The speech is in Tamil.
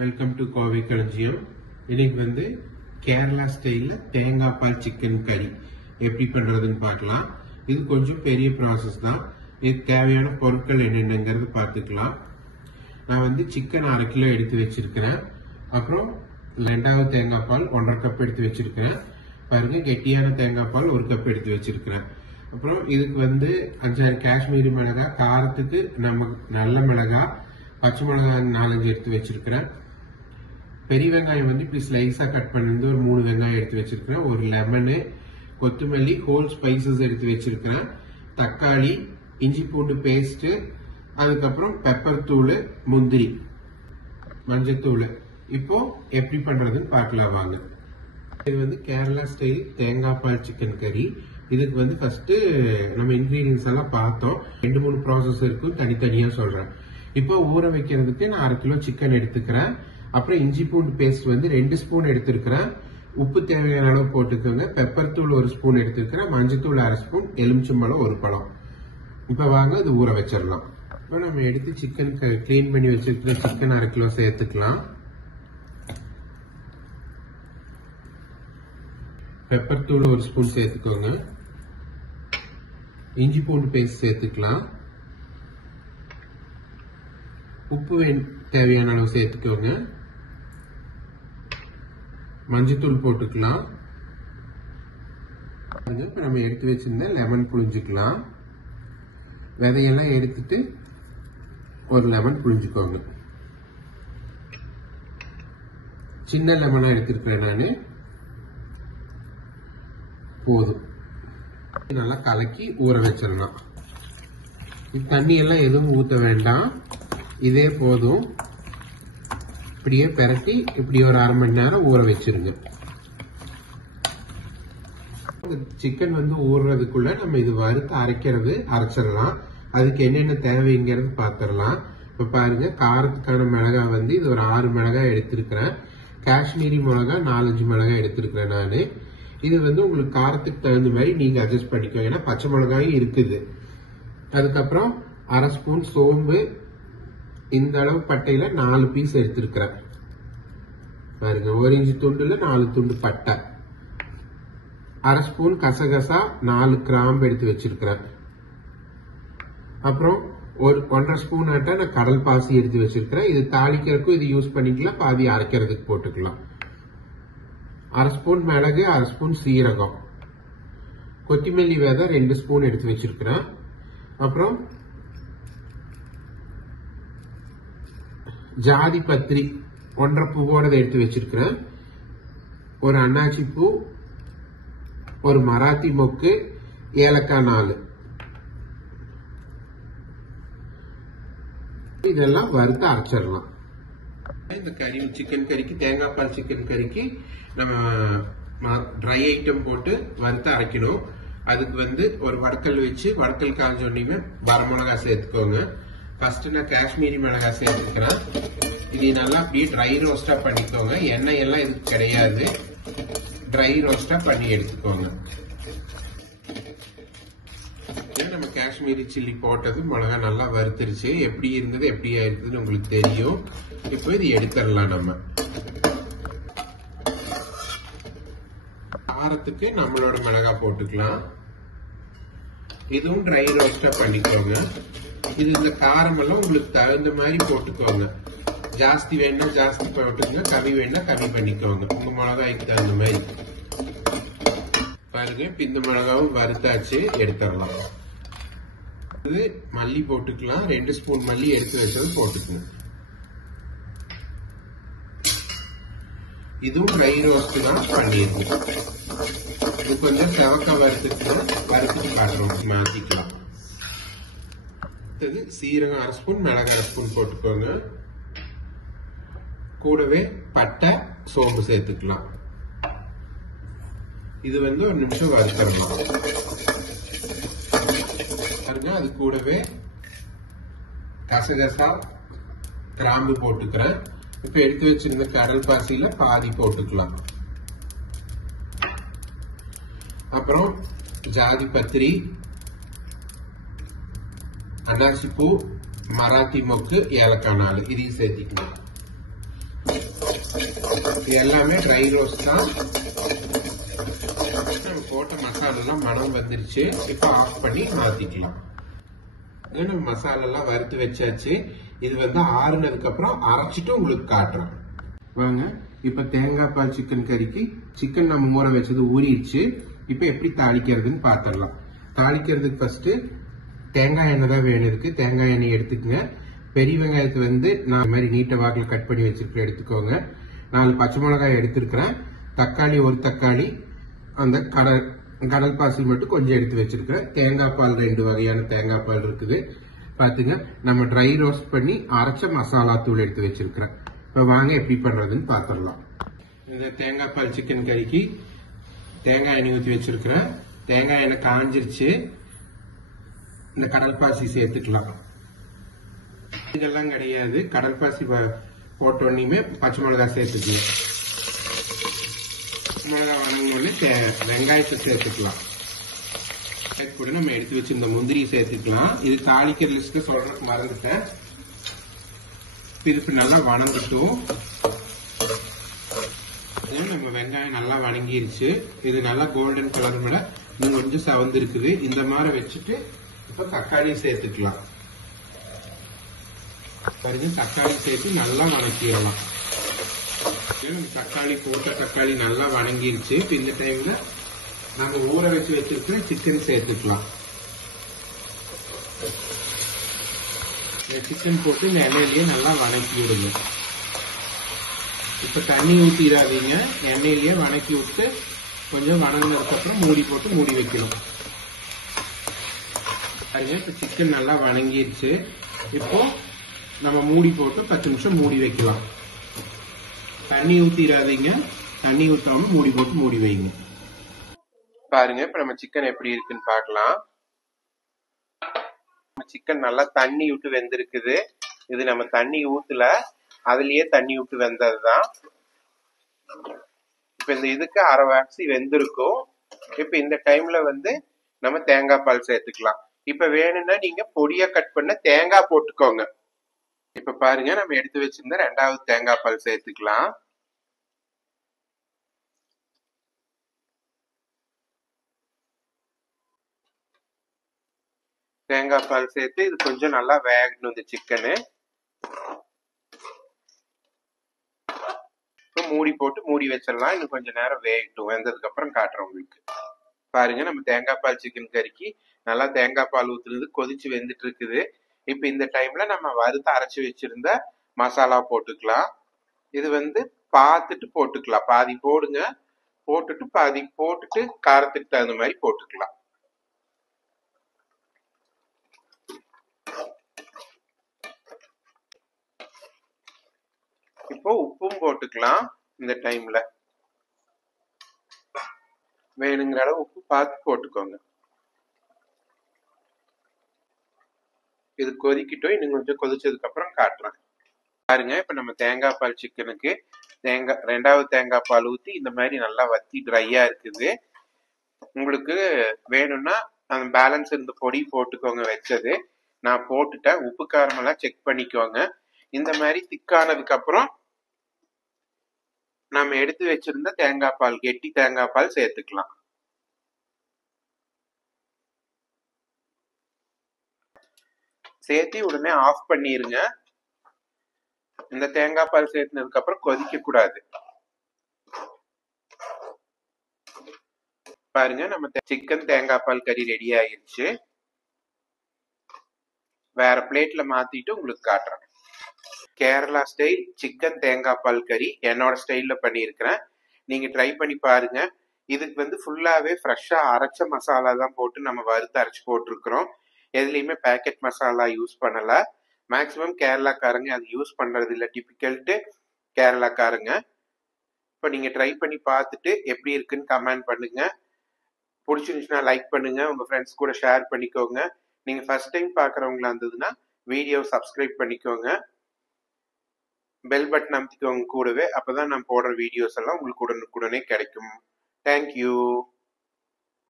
வெல்கம் டு கோவை களஞ்சியம். இன்னைக்கு வந்து கேரளா ஸ்டைல்ல தேங்காய் பால் சிக்கன் கறி எப்படி பண்றதுன்னு பார்க்கலாம். இது கொஞ்சம் பெரிய ப்ராசஸ் தான். இதுக்கு தேவையான பொருட்கள் என்னென்னங்கிறது பார்த்துக்கலாம். நான் வந்து சிக்கன் 1/2 கிலோ எடுத்து வச்சிருக்கிறேன். அப்புறம் 2வது தேங்காய் பால் 1.5 கப் எடுத்து வச்சிருக்கிறேன். பாருங்க, கெட்டியான தேங்காய் பால் 1 கப் எடுத்து வச்சிருக்கிறேன். அப்புறம் இதுக்கு வந்து 5-6 காஷ்மீரி மிளகாய், காரத்துக்கு நம்ம நல்ல மிளகாய், பச்சை மிளகாய் 4-5 எடுத்து வச்சிருக்கிறேன். பெரிய வெங்காயம் வந்து இப்படி ஸ்லைஸா கட் பண்ணி ஒரு 3 வெங்காயம் எடுத்து வச்சிருக்கிறேன். ஒரு லெமனு, கொத்தமல்லி, ஹோல் ஸ்பைசஸ் எடுத்து வச்சிருக்கிறேன். தக்காளி, இஞ்சி பூண்டு பேஸ்ட், அதுக்கப்புறம் பெப்பர் தூள், முந்திரி, மஞ்சத்தூள். இப்போ எப்படி பண்றதுன்னு பார்க்கலாம் வாங்க. இது வந்து கேரளா ஸ்டைல் தேங்காய் பால் சிக்கன் கறி. இதுக்கு வந்து ஃபர்ஸ்ட் நம்ம இன்கிரீடியன்ஸ் எல்லாம் பார்த்தோம். 2-3 ப்ராசஸ் இருக்கும், தனித்தனியா சொல்றேன். இப்போ ஊற வைக்கிறதுக்கு நான் 1/2 கிலோ சிக்கன் எடுத்துக்கிறேன். அப்புறம் இஞ்சி பூண்டு பேஸ்ட் வந்து 2 ஸ்பூன் எடுத்திருக்கிறேன். உப்பு தேவையான அளவு போட்டுக்கோங்க. பெப்பர் தூள் 1 ஸ்பூன் எடுத்துக்கிறேன். மஞ்சத்தூள் 1/2 ஸ்பூன், எலுமிச்சம்பழம் 1 பழம். இப்ப வாங்க இது ஊற வச்சிடலாம். இப்ப நம்ம எடுத்து சிக்கன் கிளீன் பண்ணி வச்சிருக்கிற சிக்கன் 1/2 கிலோ சேர்த்துக்கலாம். பெப்பர் தூள் 1 ஸ்பூன் சேர்த்துக்கோங்க. இஞ்சி பூண்டு பேஸ்ட் சேர்த்துக்கலாம். உப்பு தேவையான அளவு சேர்த்துக்கோங்க. மஞ்சத்தூள் போட்டுக்கலாம். இப்ப நம்ம எடுத்து வச்சிருந்த லெமன் புழிஞ்சுக்கலாம். விதையெல்லாம் எடுத்துட்டு ஒரு லெமன் புழிஞ்சுக்கோங்க. சின்ன லெமனா எடுத்திருக்கிறேன் நானு. போதும். நல்லா கலக்கி ஊற வச்சிடலாம். தண்ணி எல்லாம் எதுவும் ஊத்த வேண்டாம். இதே போதும். இப்படியே பெரட்டி இப்படி ஒரு 1/2 மணி நேரம் ஊற வச்சிருங்க. சிக்கன் வந்து ஊறுறதுக்குள்ள நம்ம இது வறுத்து அரைச்சிடலாம். அதுக்கு என்னென்ன தேவைங்கிறது பார்த்துடலாம். இப்ப பாருங்க, காரத்துக்கான மிளகாய் வந்து இது ஒரு 6 மிளகாய் எடுத்திருக்கிறேன். காஷ்மீரி மிளகாய் 4-5 மிளகாய் எடுத்திருக்கிறேன் நானு. இது வந்து உங்களுக்கு காரத்துக்கு தகுந்த மாதிரி நீங்க அட்ஜஸ்ட் பண்ணிக்கோங்க. ஏன்னா பச்சை மிளகாயும் இருக்குது. அதுக்கப்புறம் 1/2 ஸ்பூன் சோம்பு, இந்த அளவு பட்டையில 4 பீஸ் எடுத்திருக்கிறேன். பாருங்க, 1 இன்ச்சு துண்டுல 4 துண்டு பட்டை, 1/2 ஸ்பூன் கசகசா, 4 கிராம்பு எடுத்து வச்சிருக்கிறேன். அப்புறம் ஒரு 1.5 ஸ்பூன் ஆட்ட நான் கடல் பாசி எடுத்து வச்சிருக்கிறேன். இது தாளிக்கிறதுக்கும் இது யூஸ் பண்ணிக்கலாம், பாதி அரைக்கிறதுக்கு போட்டுக்கலாம். 1/2 ஸ்பூன் மிளகு, 1/2 ஸ்பூன் சீரகம், கொத்தமல்லி விதை 2 ஸ்பூன் எடுத்து வச்சிருக்கிறேன். அப்புறம் ஜாதி பத்திரி 1.5 பூவோட எடுத்து வச்சிருக்கிறேன். ஒரு அன்னாச்சி பூ, ஒரு மராத்தி மொக்கு, ஏலக்காய் 4. இதெல்லாம் வறுத்து அரைச்சிடலாம். இந்த கறி சிக்கன் கறிக்கு, தேங்காய் பால் சிக்கன் கறிக்கு நம்ம ட்ரை ஐட்டம் போட்டு வறுத்து அரைக்கணும். அதுக்கு வந்து ஒரு வடக்கல் வச்சு, வடக்கல் காஞ்சோடனே வரமிளகாய் சேர்த்துக்கோங்க. ஃபர்ஸ்ட் நான் காஷ்மீரி மிளகாய் சேர்த்துக்கிறேன். இது நல்லா அப்படியே ட்ரை ரோஸ்டா பண்ணிக்கோங்க. எண்ணெய் எல்லாம் இதுக்கு கிடையாது. ட்ரை ரோஸ்டா பண்ணி எடுத்துக்கோங்க. நம்ம காஷ்மீரி சில்லி போட்டது மிளகாய் நல்லா வறுத்துருச்சு. எப்படி இருந்தது எப்படி ஆயிருக்குதுன்னு உங்களுக்கு தெரியும். இப்போ இது எடுத்துடலாம். நம்ம காரத்துக்கு நம்மளோட மிளகாய் போட்டுக்கலாம். இதுவும் ட்ரை ரோஸ்டா பண்ணிக்கோங்க. இது இந்த காரம் எல்லாம் உங்களுக்கு தகுந்த மாதிரி போட்டுக்கோங்க. ஜாஸ்தி வேணா ஜாஸ்தி போட்டுக்கோங்க, கம்மி வேணா கம்மி பண்ணிக்கோங்க, உங்க மிளகாய்க்கு தகுந்த மாதிரி. பாருங்க, இப்ப இந்த மிளகாவும் வறுத்தாச்சு, எடுத்துடலாம். இது மல்லி போட்டுக்கலாம். 2 ஸ்பூன் மல்லி எடுத்து வச்சது போட்டுக்கணும். இதுவும் ட்ரை ரோஸ்ட் தான் பண்ணிருக்கு. இது கொஞ்சம் செவக்க வறுத்துட்டு காட்டுறோம், மாத்திக்கலாம். சீரகம் 1/2 ஸ்பூன், மிளகாய் 1/2 ஸ்பூன் போட்டுக்கோங்க. கூடவே பட்டை, சோம்பு சேர்த்துக்கலாம். இது வந்து 1 நிமிஷம் வறுத்துடலாம். அது கூடவே கசகசா, கிராம்பு போட்டுக்கிறேன். இப்ப எடுத்து வச்சிருந்த கடல் பாசியில பாதி போட்டுக்கலாம். அப்புறம் ஜாதி பத்திரி, அன்னாசி பூ, மராத்தி மொக்கு, ஏலக்காய் 4 இதையும் சேர்த்திக்கலாம். இது எல்லாமே ட்ரை ரோஸ்ட் தான். நம்ம போட்ட மசாலெல்லாம் மணம் வந்துருச்சு. இப்போ ஆஃப் பண்ணி மாத்திக்கலாம். நம்ம மசாலெல்லாம் வறுத்து வச்சாச்சு. இது வந்து ஆறுனதுக்கு அப்புறம் அரைச்சிட்டு உங்களுக்கு காட்டுறோம் வாங்க. இப்ப தேங்காய் பால் சிக்கன் கறிக்கு சிக்கன் நம்ம ஊற வச்சது ஊறிடுச்சு. இப்ப எப்படி தாளிக்கிறதுன்னு பாத்திரலாம். தாளிக்கிறதுக்கு ஃபர்ஸ்ட் தேங்காய் எண்ணெய் தான் வேணும். இருக்கு தேங்காய் எண்ணெய் எடுத்துக்கங்க. பெரிய வெங்காயத்தை வந்து நான் மாதிரி நீட்ட வாக்கில் கட் பண்ணி வச்சிருக்கேன், எடுத்துக்கோங்க. 4 பச்சை மிளகாய் எடுத்திருக்கிறேன். தக்காளி 1 தக்காளி, அந்த கடல் பாசி மட்டும் கொஞ்சம் எடுத்து வச்சிருக்கிறேன். தேங்காய் பால் 2 வகையான தேங்காய் பால் இருக்குது பாத்துங்க. நம்ம ட்ரை ரோஸ்ட் பண்ணி அரைச்ச மசாலா தூள் எடுத்து வச்சிருக்கிறேன். இப்ப வாங்க எப்படி பண்றதுன்னு பாத்திரலாம். இந்த தேங்காய் பால் சிக்கன் கறிக்கு தேங்காய் எண்ணெய் ஊற்றி வச்சிருக்கிறேன். தேங்காய் எண்ணெய் காஞ்சிருச்சு. இந்த கடல் பாசி சேர்த்துக்கலாம். இதெல்லாம் கிடையாது. கடல் பாசி போட்ட உடனே பச்சை மிளகாய் சேர்த்துக்கலாம். மிளகாய் வணங்கினோடனே வெங்காயத்தை சேர்த்துக்கலாம். கூட நம்ம எடுத்து வச்சு இந்த முந்திரி சேர்த்துக்கலாம். இது தாளிக்கிற லிஸ்ட் சொல்றதுக்கு மறந்துட்டேன். திருப்பி நல்லா வணங்கட்டும். நம்ம வெங்காயம் நல்லா வணங்கிருச்சு. இது நல்லா கோல்டன் கலர் மேல இன்னும் கொஞ்சம் சவந்து இருக்குது. இந்த மாதிரி வச்சுட்டு இப்ப தக்காளி சேர்த்துக்கலாம். பாருங்க, தக்காளி சேர்த்து நல்லா வணக்கிடலாம். தக்காளி போட்ட தக்காளி நல்லா வணங்கிருச்சு. இப்ப இந்த டைம்ல நாங்க ஊற வச்சு வச்சிருக்கிற சிக்கன் சேர்த்துக்கலாம். சிக்கன் போட்டு இந்த எண்ணெயிலேயே நல்லா வணக்கி விடுங்க. இப்ப தண்ணி ஊத்திடாதீங்க. எண்ணெயிலேயே வணக்கி விட்டு கொஞ்சம் வணங்கினதுக்கு அப்புறம் மூடி போட்டு மூடி வைக்கணும். பாருங்க, இப்ப சிக்கன் நல்லா வணங்கிருச்சு. இப்போ நம்ம மூடி போட்டு 10 நிமிஷம் மூடி வைக்கலாம். தண்ணி ஊத்திடாதீங்க. தண்ணி ஊத்தாம மூடி போட்டு மூடி வைங்க. பாருங்க, இப்ப நம்ம சிக்கன் எப்படி இருக்குன்னு பாக்கலாம். சிக்கன் நல்லா தண்ணி விட்டு வெந்திருக்குது. இது நம்ம தண்ணி ஊத்துல, அதுலயே தண்ணி விட்டு வெந்ததுதான். இப்ப இந்த இதுக்கு அரை வாசி வெந்திருக்கும். இப்ப இந்த டைம்ல வந்து நம்ம தேங்காய் பால் சேர்த்துக்கலாம். இப்ப வேணும்னா நீங்க பொடியா கட் பண்ண தேங்காய் போட்டுக்கோங்க. இப்ப பாருங்க, நம்ம எடுத்து வச்சிருந்த 2வது தேங்காய் பால் சேர்த்துக்கலாம். தேங்காய் பால் சேர்த்து இது கொஞ்சம் நல்லா வேகணும் இந்த சிக்கனு. மூடி போட்டு மூடி வச்சிடலாம். இன்னும் கொஞ்சம் நேரம் வேகட்டும். வெந்ததுக்கு அப்புறம் காட்டுறேன் உங்களுக்கு. பாருங்க, நம்ம தேங்காய் பால் சிக்கன் கறிக்கு நல்லா தேங்காய் பால் ஊத்துறது கொதிச்சு வெந்துட்டு இருக்குது. இப்ப இந்த டைம்ல நம்ம வறுத்து அரைச்சு வச்சிருந்த மசாலா போட்டுக்கலாம். இது வந்து பார்த்துட்டு போட்டுக்கலாம். பாதி போடுங்க, போட்டுட்டு பாதி போட்டுட்டு காரத்துக்கு தகுந்த மாதிரி போட்டுக்கலாம். இப்போ உப்பும் போட்டுக்கலாம். இந்த டைம்ல வேணுங்கிற அளவு உப்பு பார்த்து போட்டுக்கோங்க. இது கொதிக்கிட்டோம். இன்னும் கொஞ்சம் கொதிச்சதுக்கு அப்புறம் காட்டுறேன். பாருங்க, இப்ப நம்ம தேங்காய் பால் சிக்கனுக்கு 2வது தேங்காய் பால் ஊத்தி இந்த மாதிரி நல்லா வத்தி ட்ரையா இருக்குது. உங்களுக்கு வேணும்னா அந்த பேலன்ஸ் இருந்த பொடி போட்டுக்கோங்க வச்சது. நான் போட்டுட்டேன். உப்பு காரம் எல்லாம் செக் பண்ணிக்கோங்க. இந்த மாதிரி திக்கானதுக்கு அப்புறம் நம்ம எடுத்து வச்சிருந்த தேங்காய் பால், கெட்டி தேங்காய் பால் சேர்த்துக்கலாம். சேர்த்து உடனே ஆஃப் பண்ணிருங்க. இந்த தேங்காய் பால் சேர்த்ததுக்கு அப்புறம் கொதிக்க கூடாது. பாருங்க, நம்ம சிக்கன் தேங்காய் பால் கறி ரெடி ஆயிருச்சு. வேற பிளேட்ல மாத்திட்டு உங்களுக்கு காட்டுறேன். கேரளா ஸ்டைல் சிக்கன் தேங்காய் பால் கறி என்னோட ஸ்டைல்ல பண்ணியிருக்கிறேன். நீங்க ட்ரை பண்ணி பாருங்க. இதுக்கு வந்து ஃபுல்லாவே ஃப்ரெஷ்ஷா அரைச்ச மசாலா தான் போட்டு நம்ம வறுத்து அரைச்சு போட்டிருக்கிறோம். எதுலையுமே பேக்கெட் மசாலா யூஸ் பண்ணல. மேக்சிமம் கேரளாக்காரங்க அது யூஸ் பண்றது இல்லை. டிபிக்கல்ட்டு கேரளாக்காரங்க. இப்போ நீங்க ட்ரை பண்ணி பார்த்துட்டு எப்படி இருக்குன்னு கமெண்ட் பண்ணுங்க. பிடிச்சிருந்துச்சுன்னா லைக் பண்ணுங்க. உங்க ஃப்ரெண்ட்ஸ் கூட ஷேர் பண்ணிக்கோங்க. நீங்க ஃபர்ஸ்ட் டைம் பாக்குறவங்களா இருந்ததுன்னா வீடியோ சப்ஸ்கிரைப் பண்ணிக்கோங்க. பெல் பட்டன் அமைத்திக்கோங்க கூடவே. அப்பதான் நான் போடுற வீடியோஸ் எல்லாம் உங்களுக்கு உடனுக்குடனே கிடைக்கும். தேங்க்யூ.